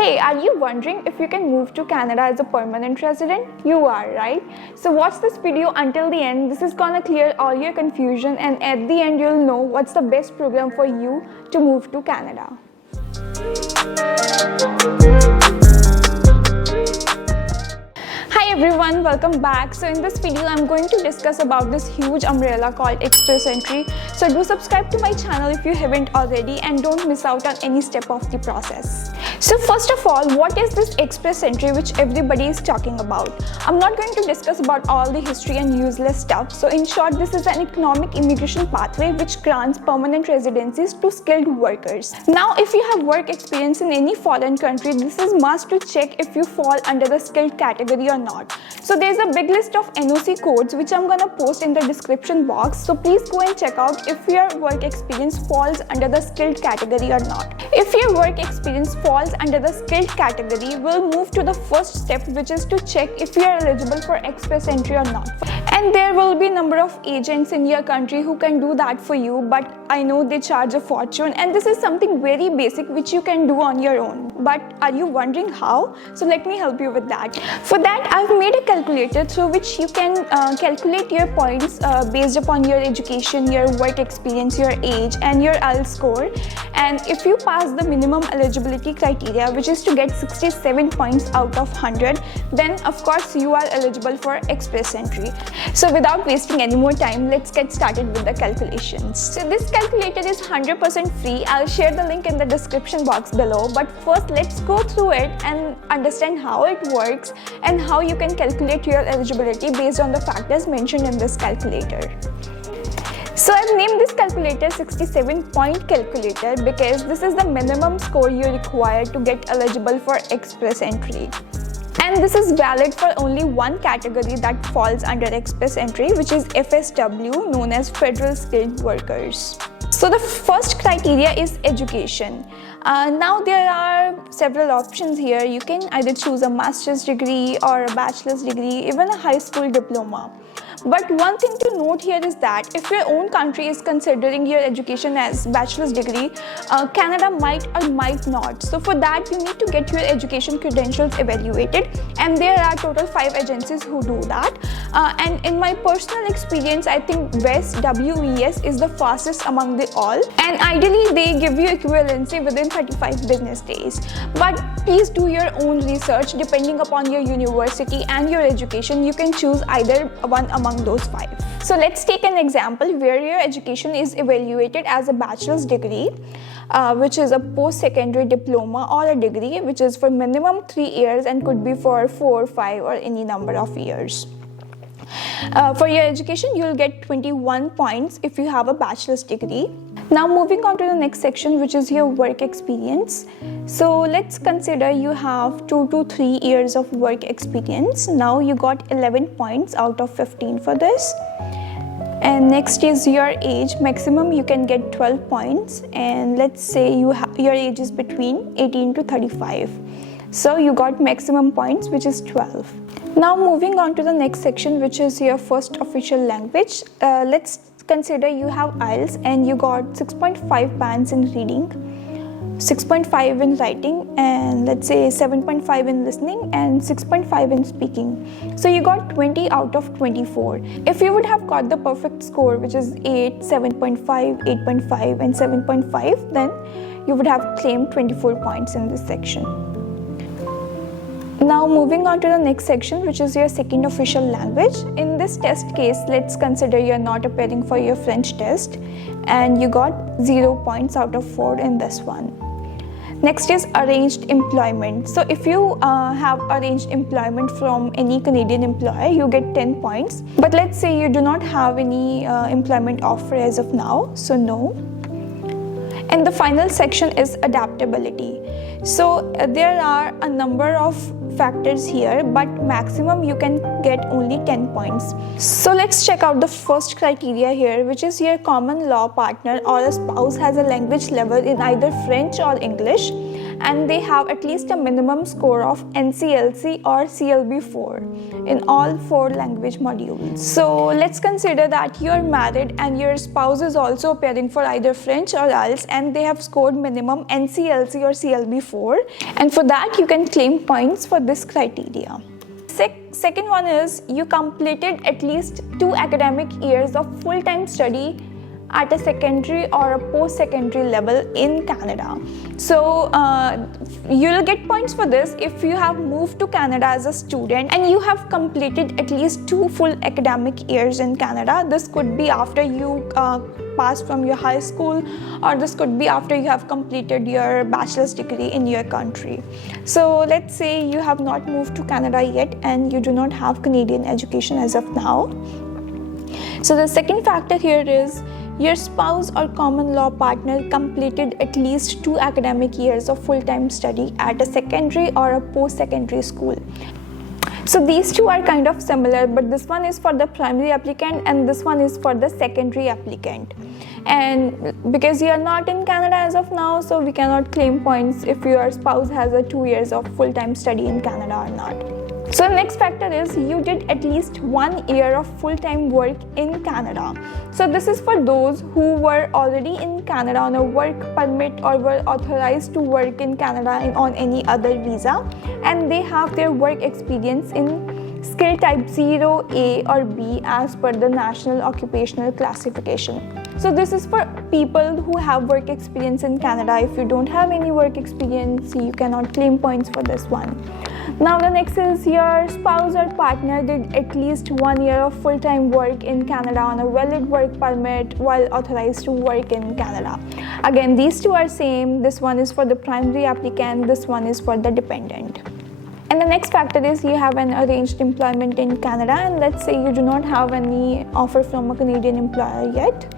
Hey, are you wondering if you can move to Canada as a permanent resident? You are, right? So watch this video until the end. This is gonna clear all your confusion, and at the end you'll know what's the best program for you to move to Canada. Hi everyone, welcome back. So in this video I'm going to discuss about this huge umbrella called Express Entry. So do subscribe to my channel if you haven't already and don't miss out on any step of the process. So first of all, what is this Express Entry which everybody is talking about? I'm not going to discuss about all the history and useless stuff. So in short, this is an economic immigration pathway which grants permanent residencies to skilled workers. Now if you have work experience in any foreign country, this is must to check if you fall under the skilled category or not. So there's a big list of NOC codes which I'm gonna post in the description box. So please go and check out if your work experience falls under the skilled category or not. If your work experience falls under the skilled category, we'll move to the first step, which is to check if you are eligible for Express Entry or not. And there will be a number of agents in your country who can do that for you, but I know they charge a fortune, and this is something very basic which you can do on your own. But are you wondering how? So let me help you with that. For that, I've made a calculator through which you can calculate your points based upon your education, your work experience, your age, and your IELTS score. And if you pass the minimum eligibility criteria, which is to get 67 points out of 100, then of course you are eligible for Express Entry. So without wasting any more time, let's get started with the calculations. So this calculator is 100% free. I'll share the link in the description box below. But first, let's go through it and understand how it works and how you can calculate your eligibility based on the factors mentioned in this calculator. So I've named this calculator 67-point calculator because this is the minimum score you require to get eligible for Express Entry. And this is valid for only one category that falls under Express Entry, which is FSW, known as Federal Skilled Workers. So the first criteria is education. Now there are several options here. You can either choose a master's degree or a bachelor's degree, even a high school diploma. But one thing to note here is that if your own country is considering your education as bachelor's degree, Canada might or might not. So for that, you need to get your education credentials evaluated, and there are total 5 agencies who do that. And in my personal experience, I think WES is the fastest among the all, and ideally they give you equivalency within 35 business days. But please do your own research. Depending upon your university and your education, you can choose either one among those 5. So let's take an example where your education is evaluated as a bachelor's degree, which is a post-secondary diploma, or a degree which is for minimum 3 years and could be for 4, 5 or any number of years. For your education, you'll get 21 points if you have a bachelor's degree. Now moving on to the next section, which is your work experience. So let's consider you have 2 to 3 years of work experience. Now you got 11 points out of 15 for this. And next is your age. Maximum you can get 12 points, and let's say your age is between 18 to 35. So you got maximum points, which is 12. Now moving on to the next section, which is your first official language. Let's consider you have IELTS and you got 6.5 bands in reading, 6.5 in writing, and let's say 7.5 in listening and 6.5 in speaking. So you got 20 out of 24. If you would have got the perfect score, which is 8, 7.5, 8.5 and 7.5, then you would have claimed 24 points in this section. Now moving on to the next section, which is your second official language. In this test case, let's consider you're not appearing for your French test and you got 0 points out of 4 in this one. Next is arranged employment. So if you have arranged employment from any Canadian employer, you get 10 points. But let's say you do not have any employment offer as of now, so no. And the final section is adaptability. So there are a number of factors here, but maximum you can get only 10 points. So let's check out the first criteria here, which is your common law partner or a spouse has a language level in either French or English, and they have at least a minimum score of NCLC or CLB4 in all 4 language modules. So let's consider that you're married and your spouse is also appearing for either French or IELTS, and they have scored minimum NCLC or CLB4, and for that you can claim points for this criteria. Second one is you completed at least 2 academic years of full-time study at a secondary or a post-secondary level in Canada. So you'll get points for this if you have moved to Canada as a student and you have completed at least 2 full academic years in Canada. This could be after you pass from your high school, or this could be after you have completed your bachelor's degree in your country. So let's say you have not moved to Canada yet and you do not have Canadian education as of now. So the second factor here is your spouse or common law partner completed at least 2 academic years of full-time study at a secondary or a post-secondary school. So these two are kind of similar, but this one is for the primary applicant and this one is for the secondary applicant. And because you are not in Canada as of now, so we cannot claim points if your spouse has a 2 years of full-time study in Canada or not. So the next factor is you did at least 1 year of full-time work in Canada. So this is for those who were already in Canada on a work permit or were authorized to work in Canada on any other visa, and they have their work experience in skill type 0, A or B as per the National Occupational Classification. So this is for people who have work experience in Canada. If you don't have any work experience, you cannot claim points for this one. Now the next is your spouse or partner did at least 1 year of full-time work in Canada on a valid work permit while authorized to work in Canada. Again, these two are same. This one is for the primary applicant, this one is for the dependent. And the next factor is you have an arranged employment in Canada, and let's say you do not have any offer from a Canadian employer yet.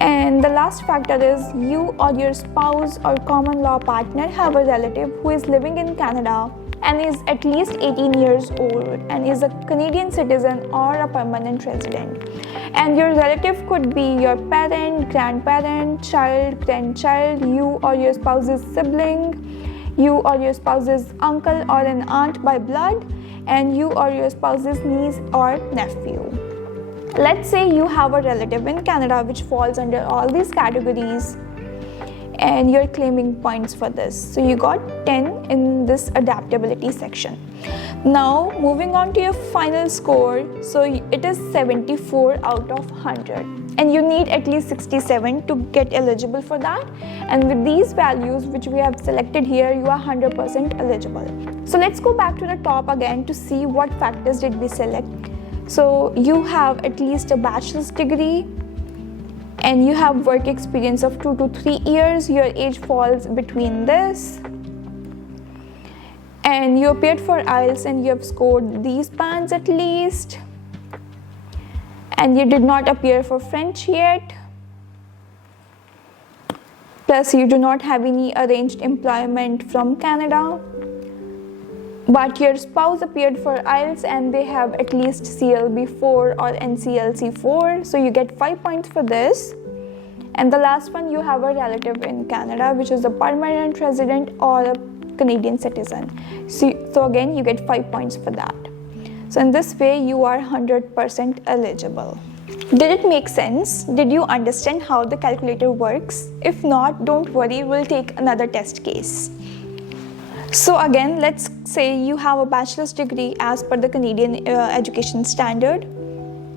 And the last factor is you or your spouse or common law partner have a relative who is living in Canada and is at least 18 years old and is a Canadian citizen or a permanent resident. And your relative could be your parent, grandparent, child, grandchild, you or your spouse's sibling, you or your spouse's uncle or an aunt by blood, and you or your spouse's niece or nephew. Let's say you have a relative in Canada which falls under all these categories and you're claiming points for this. So you got 10 in this adaptability section. Now moving on to your final score. So it is 74 out of 100 and you need at least 67 to get eligible for that. And with these values which we have selected here, you are 100% eligible. So let's go back to the top again to see what factors did we select. So you have at least a bachelor's degree and you have work experience of 2 to 3 years. Your age falls between this. And you appeared for IELTS and you have scored these bands at least. And you did not appear for French yet. Plus you do not have any arranged employment from Canada. But your spouse appeared for IELTS and they have at least CLB4 or NCLC4, so you get 5 points for this. And the last one, you have a relative in Canada which is a permanent resident or a Canadian citizen. So again, you get 5 points for that. So in this way, you are 100% eligible. Did it make sense? Did you understand how the calculator works? If not, don't worry, we'll take another test case. So again, let's say you have a bachelor's degree as per the Canadian education standard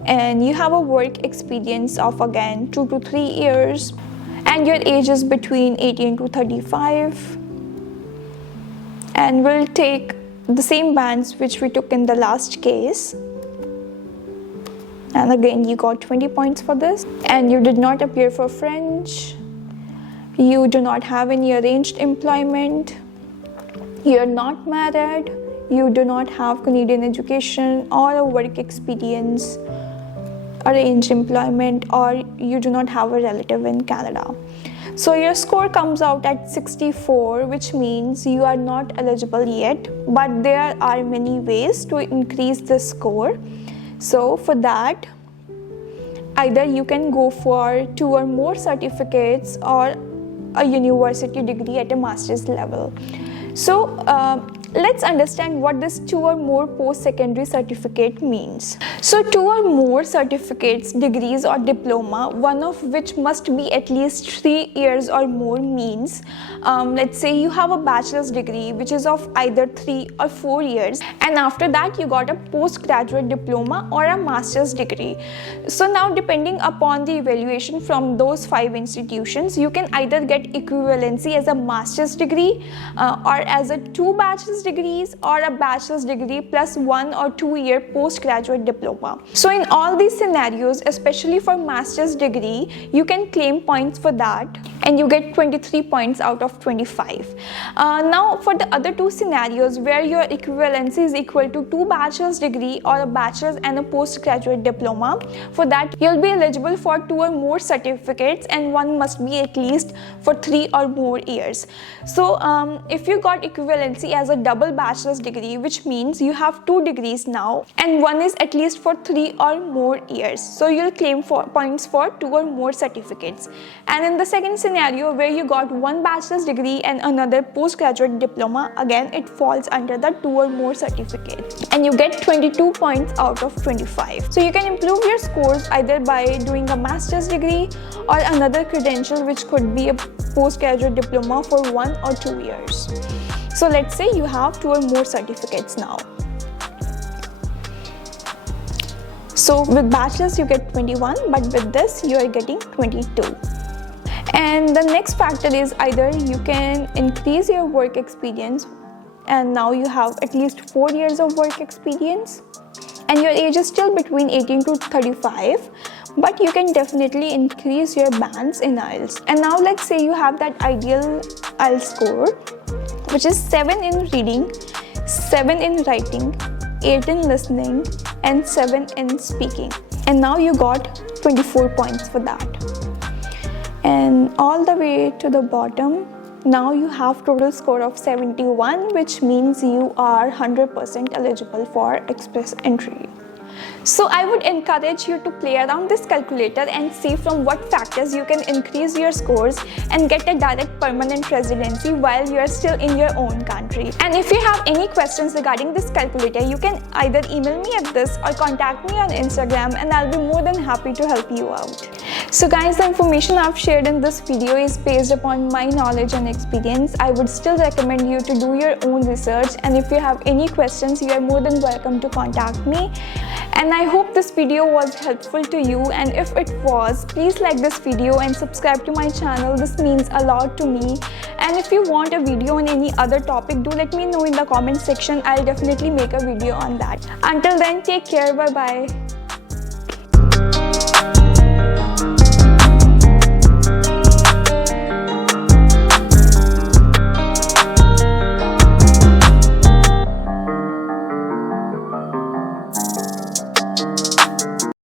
and you have a work experience of again 2 to 3 years and your age is between 18 to 35, and we'll take the same bands which we took in the last case. And again, you got 20 points for this, and you did not appear for French, you do not have any arranged employment, you're not married, you do not have Canadian education or a work experience, arranged employment, or you do not have a relative in Canada. So your score comes out at 64, which means you are not eligible yet, but there are many ways to increase the score. So for that, either you can go for 2 or more certificates, or a university degree at a master's level. So let's understand what this 2 or more post-secondary certificate means. So 2 or more certificates, degrees or diploma, one of which must be at least 3 years or more means, let's say you have a bachelor's degree which is of either 3 or 4 years, and after that you got a postgraduate diploma or a master's degree. So now, depending upon the evaluation from those 5 institutions, you can either get equivalency as a master's degree or as a 2 bachelor's degrees or a bachelor's degree plus 1 or 2 year postgraduate diploma. So in all these scenarios, especially for master's degree, you can claim points for that and you get 23 points out of 25. Now for the other 2 scenarios where your equivalency is equal to 2 bachelor's degree or a bachelor's and a postgraduate diploma, for that you'll be eligible for 2 or more certificates, and one must be at least for 3 or more years. So if you got equivalency as a double bachelor's degree, which means you have 2 degrees now and one is at least for 3 or more years, so you'll claim points for 2 or more certificates. And in the second scenario where you got 1 bachelor's degree and another postgraduate diploma, again it falls under the 2 or more certificate and you get 22 points out of 25. So you can improve your scores either by doing a master's degree or another credential, which could be a postgraduate diploma for 1 or 2 years. So let's say you have 2 or more certificates now. So with bachelor's you get 21, but with this you are getting 22. And the next factor is either you can increase your work experience, and now you have at least 4 years of work experience, and your age is still between 18 to 35, but you can definitely increase your bands in IELTS. And now let's say you have that ideal IELTS score, which is 7 in reading, 7 in writing, 8 in listening, and 7 in speaking. And now you got 24 points for that. And all the way to the bottom, now you have total score of 71, which means you are 100% eligible for express entry. So I would encourage you to play around this calculator and see from what factors you can increase your scores and get a direct permanent residency while you are still in your own country. And if you have any questions regarding this calculator, you can either email me at this or contact me on Instagram, and I'll be more than happy to help you out. So guys, the information I've shared in this video is based upon my knowledge and experience. I would still recommend you to do your own research, and if you have any questions, you are more than welcome to contact me. And I hope this video was helpful to you, and if it was, please like this video and subscribe to my channel. This means a lot to me. And if you want a video on any other topic, do let me know in the comment section. I'll definitely make a video on that. Until then, take care. Bye bye.